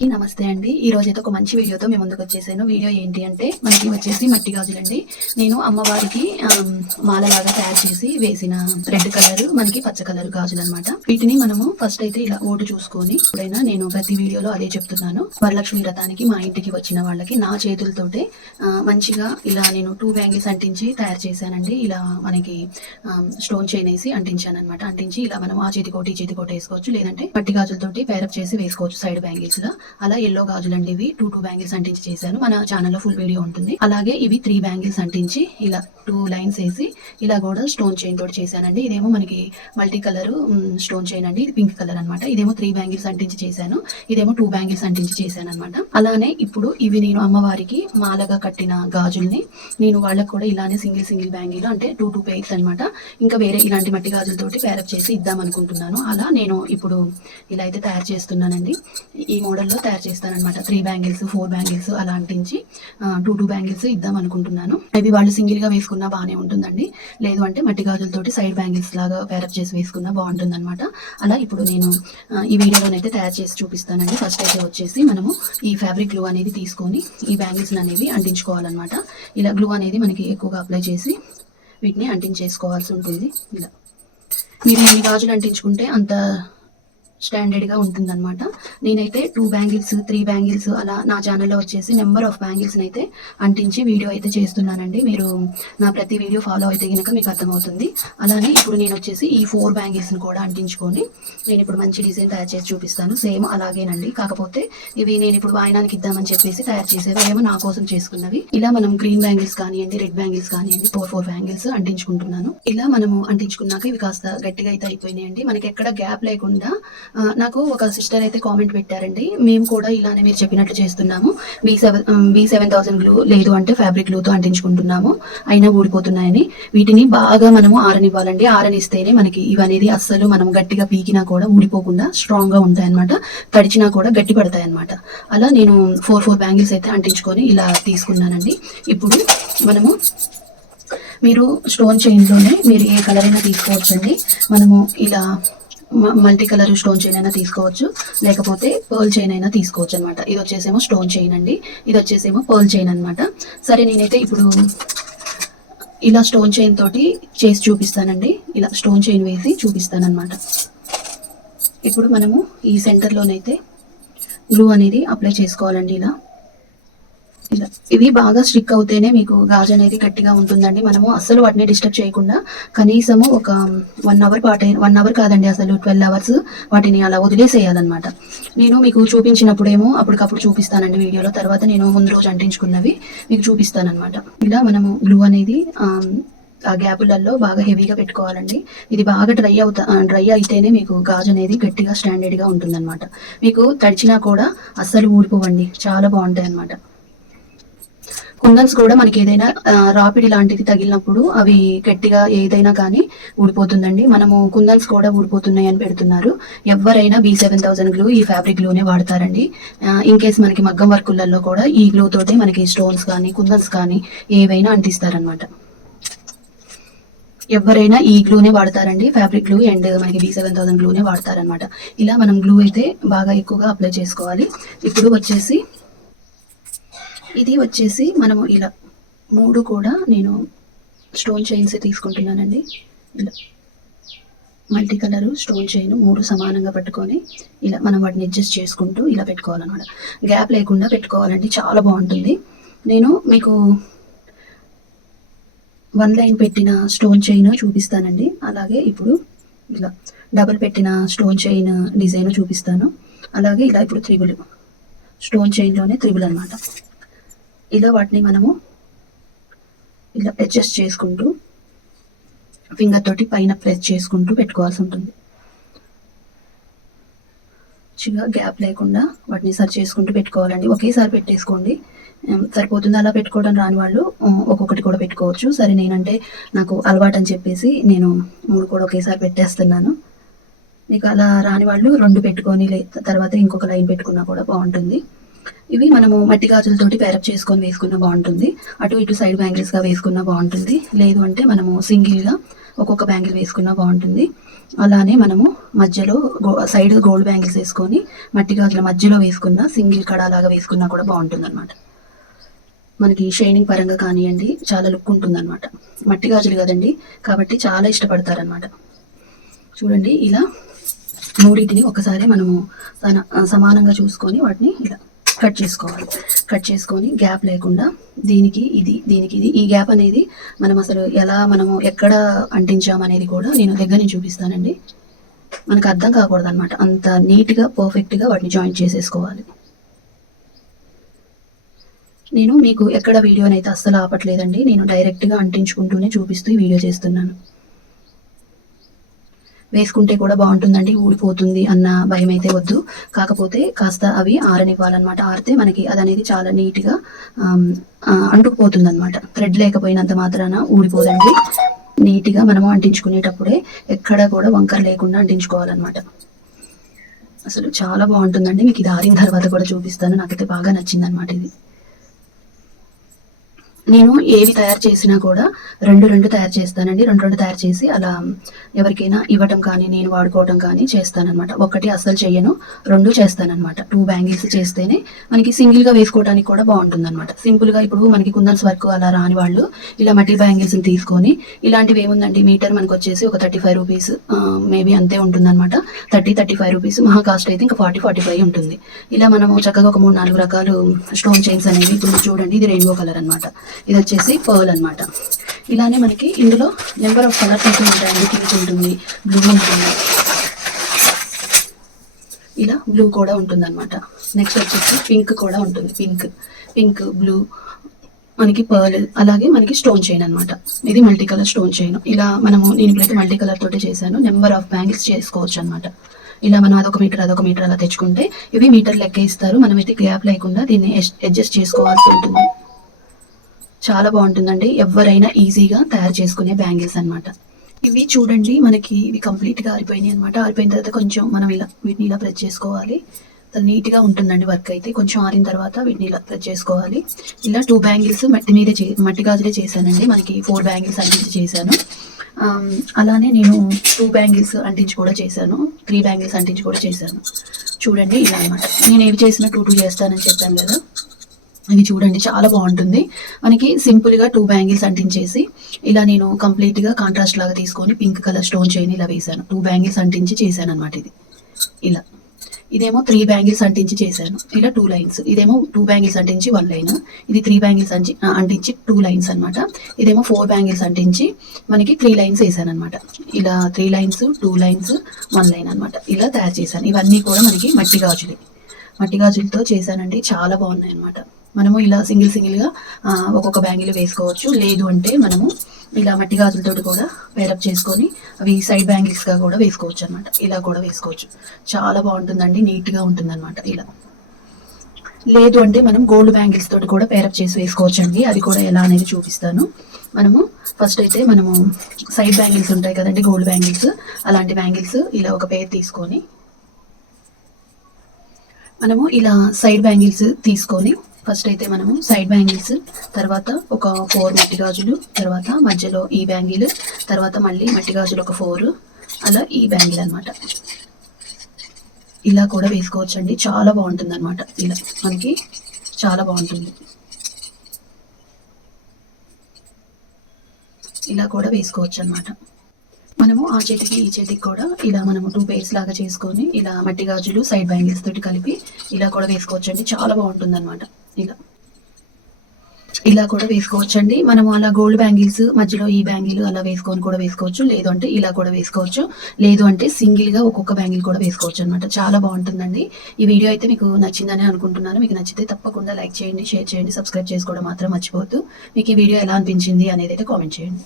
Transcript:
అందరికీ నమస్తే అండి. ఈ రోజు అయితే ఒక మంచి వీడియోతో మేము ముందుకు వచ్చేసాను. వీడియో ఏంటి అంటే మనకి వచ్చేసి మట్టి గాజులండి. నేను అమ్మవారికి మాలలాగా తయారు చేసి వేసిన రెడ్ కలర్ మనకి పచ్చ కలర్ గాజులు అనమాట వీటిని మనము ఫస్ట్ అయితే ఇలా ఓటు చూసుకొని ఎప్పుడైనా నేను ప్రతి వీడియోలో అదే చెప్తున్నాను. వరలక్ష్మి వ్రతానికి మా ఇంటికి వచ్చిన వాళ్ళకి నా చేతులతోటే మంచిగా ఇలా నేను టూ బ్యాంగిల్స్ అంటించి తయారు చేశానండి. ఇలా మనకి స్టోన్ చైన్ వేసి అంటించాను అనమాట అంటించి ఇలా మనం ఆ చేతికోటి ఈ వేసుకోవచ్చు. లేదంటే మట్టి గాజులతోటి పేరప్ చేసి వేసుకోవచ్చు సైడ్ బ్యాంగిల్స్గా అలా ఎల్లో గాజులు అండి ఇవి టూ టూ బ్యాంగిల్స్ అంటించి చేశాను. మన ఛానల్లో ఫుల్ వీడియో ఉంటుంది. అలాగే ఇవి త్రీ బ్యాంగిల్స్ అంటించి ఇలా టూ లైన్స్ వేసి ఇలా కూడా స్టోన్ చైన్ తోటి చేశానండి. ఇదేమో మనకి మల్టీ కలర్ స్టోన్ చైన్ అండి. ఇది పింక్ కలర్ అన్నమాట. ఇదేమో త్రీ బ్యాంగిల్స్ అంటించి చేశాను. ఇదేమో టూ బ్యాంగిల్స్ అంటించి చేశాను అనమాట అలానే ఇప్పుడు ఇవి నేను అమ్మవారికి మాలగా కట్టిన గాజుల్ని నేను వాళ్ళకు కూడా ఇలానే సింగిల్ సింగిల్ బ్యాంగిల్ అంటే టూ టూ పేర్స్ అన్నమాట. ఇంకా వేరే ఇలాంటి మట్టి గాజులతోటి పేరప్ చేసి ఇద్దాం అనుకుంటున్నాను అలా నేను ఇప్పుడు ఇలా అయితే తయారు చేస్తున్నానండి. ఈ మోడల్లో తయారు చేస్తాను అనమాట త్రీ బ్యాంగిల్స్ ఫోర్ బ్యాంగిల్స్ అలా అంటించి టూ టూ బ్యాంగిల్స్ ఇద్దాం అనుకుంటున్నాను. అవి వాళ్ళు సింగిల్గా వేసుకున్నా బాగానే ఉంటుందండి. లేదు అంటే మట్టి గాజులతోటి సైడ్ బ్యాంగిల్స్ లాగా పేరప్ చేసి వేసుకున్నా బాగుంటుంది అనమాట అలా ఇప్పుడు నేను ఈ వీడియోలోనైతే తయారు చేసి చూపిస్తానండి. ఫస్ట్ అయితే వచ్చేసి మనము ఈ ఫ్యాబ్రిక్ గ్లూ అనేది తీసుకొని ఈ బ్యాంగిల్స్ అనేవి అంటించుకోవాలన్నమాట. ఇలా గ్లూ అనేది మనకి ఎక్కువగా అప్లై చేసి వీటిని అంటించేసుకోవాల్సి ఉంటుంది. ఇలా. మీరు ఎన్ని గాజులు అంటించుకుంటే అంత స్టాండర్డ్గా ఉంటుందన్నమాట. నేనైతే టూ బ్యాంగిల్స్ త్రీ బ్యాంగిల్స్ అలా నా ఛానల్లో వచ్చేసి నెంబర్ ఆఫ్ బ్యాంగిల్స్ అయితే అంటించి వీడియో అయితే చేస్తున్నానండి. మీరు నా ప్రతి వీడియో ఫాలో అయితే కనుక మీకు అర్థమవుతుంది. అలానే ఇప్పుడు నేను వచ్చేసి ఈ ఫోర్ బ్యాంగిల్స్ని కూడా అంటించుకొని నేను ఇప్పుడు మంచి డిజైన్ తయారు చేసి చూపిస్తాను. సేమ్ అలాగేనండి. కాకపోతే ఇవి నేను ఇప్పుడు వాయనానికి ఇద్దామని చెప్పేసి తయారు చేసేవి ఏమో నా కోసం చేసుకున్నవి. ఇలా మనం గ్రీన్ బ్యాంగిల్స్ కానివ్వండి రెడ్ బ్యాంగిల్స్ కానివ్వండి ఫోర్ ఫోర్ బ్యాంగిల్స్ అంటించుకుంటున్నాను. ఇలా మనము అంటించుకున్నాక ఇవి కాస్త గట్టిగా అయితే అయిపోయినాయండి. మనకి ఎక్కడ గ్యాప్ లేకుండా నాకు ఒక సిస్టర్ అయితే కామెంట్ పెట్టారండి. మేము కూడా ఇలానే మీరు చెప్పినట్లు చేస్తున్నాము. B seven B seven thousand glue లేదు అంటే ఫ్యాబ్రిక్ గ్లూతో అంటించుకుంటున్నాము. అయినా ఊడిపోతున్నాయని. వీటిని బాగా మనము ఆరనివ్వాలండి. ఆరనిస్తేనే మనకి ఇవనేది అస్సలు మనం గట్టిగా పీకినా కూడా ఊడిపోకుండా స్ట్రాంగ్గా ఉంటాయన్నమాట. ఉంటాయి తడిచినా కూడా గట్టి పడతాయి అనమాట అలా నేను ఫోర్ ఫోర్ బ్యాంగిల్స్ అయితే అంటించుకొని ఇలా తీసుకున్నానండి. ఇప్పుడు మనము మీరు స్టోన్ చైన్లోనే మీరు ఏ కలర్ అయినా తీసుకోవచ్చండి. మనము ఇలా మల్టీ కలర్ స్టోన్ చైన్ అయినా తీసుకోవచ్చు. లేకపోతే పర్ల్ చైన్ అయినా తీసుకోవచ్చు అనమాట ఇది వచ్చేసేమో స్టోన్ చైన్ అండి. ఇది వచ్చేసేమో పర్ల్ చైన్ అన్నమాట. సరే నేనైతే ఇప్పుడు ఇలా స్టోన్ చైన్ తోటి చేసి చూపిస్తానండి. ఇలా స్టోన్ చైన్ వేసి చూపిస్తానమాట ఇప్పుడు మనము ఈ సెంటర్లోనైతే గ్లూ అనేది అప్లై చేసుకోవాలండి ఇలా. ఇలా ఇవి బాగా స్టిక్ అవుతేనే మీకు గాజు అనేది గట్టిగా ఉంటుందండి. మనము అస్సలు వాటిని డిస్టర్బ్ చేయకుండా కనీసము ఒక వన్ అవర్ పాటు వన్ అవర్ కాదండి అసలు ట్వెల్వ్ అవర్స్ వాటిని అలా వదిలేసేయాలన్నమాట. నేను మీకు చూపించినప్పుడేమో అప్పటికప్పుడు చూపిస్తానండి వీడియోలో. తర్వాత నేను ముందు రోజు అంటించుకున్నవి మీకు చూపిస్తానన్నమాట. ఇలా మనము గ్లూ అనేది ఆ గ్యాపులలో బాగా హెవీగా పెట్టుకోవాలండి. ఇది బాగా డ్రై అవుతా డ్రై అయితేనే మీకు గాజు అనేది గట్టిగా స్టాండర్డ్గా ఉంటుందన్నమాట. మీకు తడిచినా కూడా అస్సలు ఊడిపోవండి. చాలా బాగుంటాయి అన్నమాట కుందన్స్ కూడా మనకి ఏదైనా రాపిడి లాంటిది తగిలినప్పుడు అవి గట్టిగా ఏదైనా కానీ ఊడిపోతుందండి. మనము కుందన్స్ కూడా ఊడిపోతున్నాయి అని పెడుతున్నారు. ఎవరైనా బీ సెవెన్ థౌసండ్ గ్లూ ఈ ఫ్యాబ్రిక్ గ్లూనే వాడతారండి. ఇన్ కేస్ మనకి మగ్గం వర్కులలో కూడా ఈ గ్లూ తోటే మనకి స్టోన్స్ కానీ కుందన్స్ కానీ ఏవైనా అంటిస్తారనమాట ఎవరైనా ఈ గ్లూనే వాడతారండి. ఫ్యాబ్రిక్ గ్లూ అండ్ మనకి బీ సెవెన్ థౌసండ్ గ్లూనే వాడతారనమాట ఇలా మనం గ్లూ అయితే బాగా ఎక్కువగా అప్లై చేసుకోవాలి. ఇప్పుడు వచ్చేసి ఇది వచ్చేసి మనము ఇలా మూడు కూడా నేను స్టోన్ చైన్స్ తీసుకుంటున్నానండి. ఇలా మల్టీ కలర్ స్టోన్ చైన్ మూడు సమానంగా పెట్టుకొని ఇలా మనం వాటిని అడ్జస్ట్ చేసుకుంటూ ఇలా పెట్టుకోవాలన్నమాట. గ్యాప్ లేకుండా పెట్టుకోవాలండి చాలా బాగుంటుంది. నేను మీకు వన్ లైన్ పెట్టిన స్టోన్ చైన్ చూపిస్తానండి. అలాగే ఇప్పుడు ఇలా డబుల్ పెట్టిన స్టోన్ చైన్ డిజైన్ చూపిస్తాను. అలాగే ఇలా ఇప్పుడు త్రిబుల్ స్టోన్ చైన్లోనే త్రిబుల్ అన్నమాట. ఇలా వాటిని మనము ఇలా అడ్జస్ట్ చేసుకుంటూ ఫింగర్ తోటి పైన ప్రెస్ చేసుకుంటూ పెట్టుకోవాల్సి ఉంటుంది. మంచిగా గ్యాప్ లేకుండా వాటిని సర్చ్ చేసుకుంటూ పెట్టుకోవాలండి. ఒకేసారి పెట్టేసుకోండి. సరిపోతుంది అలా పెట్టుకోవడం రాని వాళ్ళు ఒక్కొక్కటి కూడా పెట్టుకోవచ్చు. సరే నేనంటే నాకు అలవాటు అని చెప్పేసి నేను మూడు కూడా ఒకేసారి పెట్టేస్తున్నాను. మీకు అలా రాని వాళ్ళు రెండు పెట్టుకొని తర్వాత ఇంకొక లైన్ పెట్టుకున్నా కూడా బాగుంటుంది. ఇవి మనము మట్టి గాజులతోటి పేరప్ చేసుకొని వేసుకున్న బాగుంటుంది. అటు ఇటు సైడ్ బ్యాంగిల్స్గా వేసుకున్న బాగుంటుంది. లేదు అంటే మనము సింగిల్గా ఒక్కొక్క బ్యాంగిల్ వేసుకున్న బాగుంటుంది. అలానే మనము మధ్యలో గో సైడ్ గోల్డ్ బ్యాంగిల్స్ వేసుకొని మట్టి గాజుల మధ్యలో వేసుకున్న సింగిల్ కడాలాగా వేసుకున్నా కూడా బాగుంటుంది అనమాట మనకి షైనింగ్ పరంగా కానివ్వండి చాలా లుక్ ఉంటుందన్నమాట. మట్టి గాజులు కదండి కాబట్టి చాలా ఇష్టపడతారనమాట చూడండి ఇలా మూడింటిని ఒకసారి మనము సమానంగా చూసుకొని వాటిని ఇలా కట్ చేసుకోవాలి. కట్ చేసుకొని గ్యాప్ లేకుండా దీనికి ఇది దీనికి ఇది. ఈ గ్యాప్ అనేది మనం అసలు ఎలా మనము ఎక్కడ అంటించాం అనేది కూడా నేను దగ్గర నుంచి చూపిస్తానండి. మనకు అర్థం కాకూడదు అనమాట అంత నీట్గా పర్ఫెక్ట్గా వాటిని జాయిన్ చేసేసుకోవాలి. నేను మీకు ఎక్కడ వీడియోనైతే అస్సలు ఆపట్లేదండి నేను డైరెక్ట్గా అంటించుకుంటూనే చూపిస్తూ ఈ వీడియో చేస్తున్నాను. వేసుకుంటే కూడా బాగుంటుందండి ఊడిపోతుంది అన్న భయం అయితే వద్దు. కాకపోతే కాస్త అవి ఆరనివ్వాలన్నమాట. ఆరితే మనకి అది అనేది చాలా నీట్గా అంటుకుపోతుంది అనమాట థ్రెడ్ లేకపోయినంత మాత్రాన ఊడిపోదండి. నీట్గా మనము అంటించుకునేటప్పుడే ఎక్కడ కూడా వంకర లేకుండా అంటించుకోవాలన్నమాట. అసలు చాలా బాగుంటుందండి. మీకు ఇది ఆరిన తర్వాత కూడా చూపిస్తాను. నాకైతే బాగా నచ్చింది అనమాట ఇది. నేను ఏవి తయారు చేసినా కూడా రెండు రెండు తయారు చేస్తానండి. రెండు రెండు తయారు చేసి అలా ఎవరికైనా ఇవ్వటం కానీ నేను వాడుకోవటం కానీ చేస్తానమాట ఒకటి అస్సలు చేయను రెండు చేస్తానన్నమాట. టూ బ్యాంగిల్స్ చేస్తేనే మనకి సింగిల్గా వేసుకోవడానికి కూడా బాగుంటుందన్నమాట. సింపుల్గా ఇప్పుడు మనకి కుందన్స్ వర్క్ అలా రాని వాళ్ళు ఇలా మట్టి బ్యాంగిల్స్ తీసుకొని ఇలాంటివి ఏముందండి? మీటర్ మనకు వచ్చేసి ఒక థర్టీ ఫైవ్ రూపీస్ మేబీ అంతే ఉంటుందన్నమాట. థర్టీ థర్టీ ఫైవ్ రూపీస్ మహా కాస్ట్ అయితే ఇంకా ఫార్టీ ఫార్టీ ఫైవ్ ఉంటుంది. ఇలా మనము చక్కగా ఒక మూడు నాలుగు రకాలు స్టోన్ చైన్స్ అనేవి ఇప్పుడు చూడండి. ఇది రెయిన్బో కలర్ అన్నమాట. ఇది వచ్చేసి పర్ల్ అన్నమాట. ఇలానే మనకి ఇందులో నెంబర్ ఆఫ్ కలర్స్ ఉంటుంది ఉంటాయండి. పింక్ ఉంటుంది బ్లూ ఉంటుంది. ఇలా బ్లూ కూడా ఉంటుంది అనమాట నెక్స్ట్ వచ్చేసి పింక్ కూడా ఉంటుంది. పింక్ పింక్ బ్లూ మనకి పర్ల్ అలాగే మనకి స్టోన్ చైన్ అనమాట ఇది మల్టీ కలర్ స్టోన్ చైన్. ఇలా మనము నేను ఇప్పుడైతే మల్టీ కలర్ తోటి చేశాను. నెంబర్ ఆఫ్ బ్యాంగిల్స్ చేసుకోవచ్చు అనమాట ఇలా మనం అదొక మీటర్ అదొక మీటర్ అలా తెచ్చుకుంటే ఇవి మీటర్ లెక్క ఇస్తారు. మనమైతే గ్యాప్ లేకుండా దీన్ని అడ్జస్ట్ చేసుకోవాల్సి ఉంటుంది. చాలా బాగుంటుందండి. ఎవరైనా ఈజీగా తయారు చేసుకునే బ్యాంగిల్స్ అన్నమాట. ఇవి చూడండి మనకి ఇవి కంప్లీట్గా ఆరిపోయినాయి అనమాట ఆరిపోయిన తర్వాత కొంచెం మనం ఇలా వీటిని ఇలా ప్రెస్ చేసుకోవాలి. నీట్గా ఉంటుందండి వర్క్ అయితే. కొంచెం ఆరిన తర్వాత వీటిని ఇలా ప్రెస్ చేసుకోవాలి. ఇలా టూ బ్యాంగిల్స్ మట్టి మీదే చే మట్టి గాజులే చేశానండి. మనకి ఫోర్ బ్యాంగిల్స్ అంటించి చేశాను. అలానే నేను టూ బ్యాంగిల్స్ అంటించి కూడా చేశాను. త్రీ బ్యాంగిల్స్ అంటించి కూడా చేశాను. చూడండి ఇలా అనమాట నేను ఏవి చేసినా టూ టూ చేస్తానని చెప్పాను కదా. ఇది చూడండి చాలా బాగుంటుంది. మనకి సింపుల్గా టూ బ్యాంగిల్స్ అంటించేసి ఇలా నేను కంప్లీట్గా కాంట్రాస్ట్ లాగా తీసుకొని పింక్ కలర్ స్టోన్ చైన్ ఇలా వేసాను టూ బ్యాంగిల్స్ అంటించి చేశాను అనమాట ఇది. ఇలా. ఇదేమో త్రీ బ్యాంగిల్స్ అంటించి చేశాను. ఇలా టూ లైన్స్ ఇదేమో టూ బ్యాంగిల్స్ అంటించి వన్ లైన్ ఇది త్రీ బ్యాంగిల్స్ అంటి అంటించి టూ లైన్స్ అనమాట ఇదేమో ఫోర్ బ్యాంగిల్స్ అంటించి మనకి త్రీ లైన్స్ వేసాను అనమాట ఇలా three lines two lines one line అన్నమాట. ఇలా తయారు చేశాను. ఇవన్నీ కూడా మనకి మట్టి గాజులే. మట్టి గాజులతో చేశానండి. చాలా బాగున్నాయి అనమాట మనము ఇలా సింగిల్ సింగిల్గా ఒక్కొక్క బ్యాంగిల్ వేసుకోవచ్చు. లేదు అంటే మనము ఇలా మట్టి గాజులతోటి కూడా పేరప్ చేసుకొని అవి సైడ్ బ్యాంగిల్స్గా కూడా వేసుకోవచ్చు అనమాట ఇలా కూడా వేసుకోవచ్చు. చాలా బాగుంటుందండి. నీట్గా ఉంటుంది ఇలా. లేదు అంటే మనం గోల్డ్ బ్యాంగిల్స్ తోటి కూడా పేరప్ చేసి వేసుకోవచ్చు అండి అది కూడా ఎలా అనేది చూపిస్తాను. మనము ఫస్ట్ అయితే మనము సైడ్ బ్యాంగిల్స్ ఉంటాయి కదండి గోల్డ్ బ్యాంగిల్స్ అలాంటి బ్యాంగిల్స్ ఇలా ఒక పేర్ తీసుకొని మనము ఇలా సైడ్ బ్యాంగిల్స్ తీసుకొని ఫస్ట్ అయితే మనము సైడ్ బ్యాంగిల్స్ తర్వాత ఒక ఫోర్ మట్టి గాజులు తర్వాత మధ్యలో ఈ బ్యాంగిల్ తర్వాత మళ్ళీ మట్టి గాజులు ఒక ఫోర్ అలా ఈ బ్యాంగిల్ అన్నమాట. ఇలా కూడా వేసుకోవచ్చండి. చాలా బాగుంటుంది అనమాట ఇలా మనకి చాలా బాగుంటుంది. ఇలా కూడా వేసుకోవచ్చు అనమాట మనము ఆ చేతికి ఈ చేతికి కూడా ఇలా మనము టూ పేర్స్ లాగా చేసుకొని ఇలా మట్టి గాజులు సైడ్ బ్యాంగిల్స్ తోటి కలిపి ఇలా కూడా వేసుకోవచ్చండి. చాలా బాగుంటుంది అనమాట ఇలా. ఇలా కూడా వేసుకోవచ్చండి. మనము అలా గోల్డ్ బ్యాంగిల్స్ మధ్యలో ఈ బ్యాంగిల్ అలా వేసుకొని కూడా వేసుకోవచ్చు. లేదు అంటే ఇలా కూడా వేసుకోవచ్చు. లేదు అంటే సింగిల్గా ఒక్కొక్క బ్యాంగిల్ కూడా వేసుకోవచ్చు అనమాట చాలా బాగుంటుందండి. ఈ వీడియో అయితే మీకు నచ్చిందని అనుకుంటున్నాను. మీకు నచ్చితే తప్పకుండా లైక్ చేయండి షేర్ చేయండి సబ్స్క్రైబ్ చేసుకోవడం మాత్రం మర్చిపోవద్దు. మీకు ఈ వీడియో ఎలా అనిపించింది అనేది అయితే కామెంట్ చేయండి.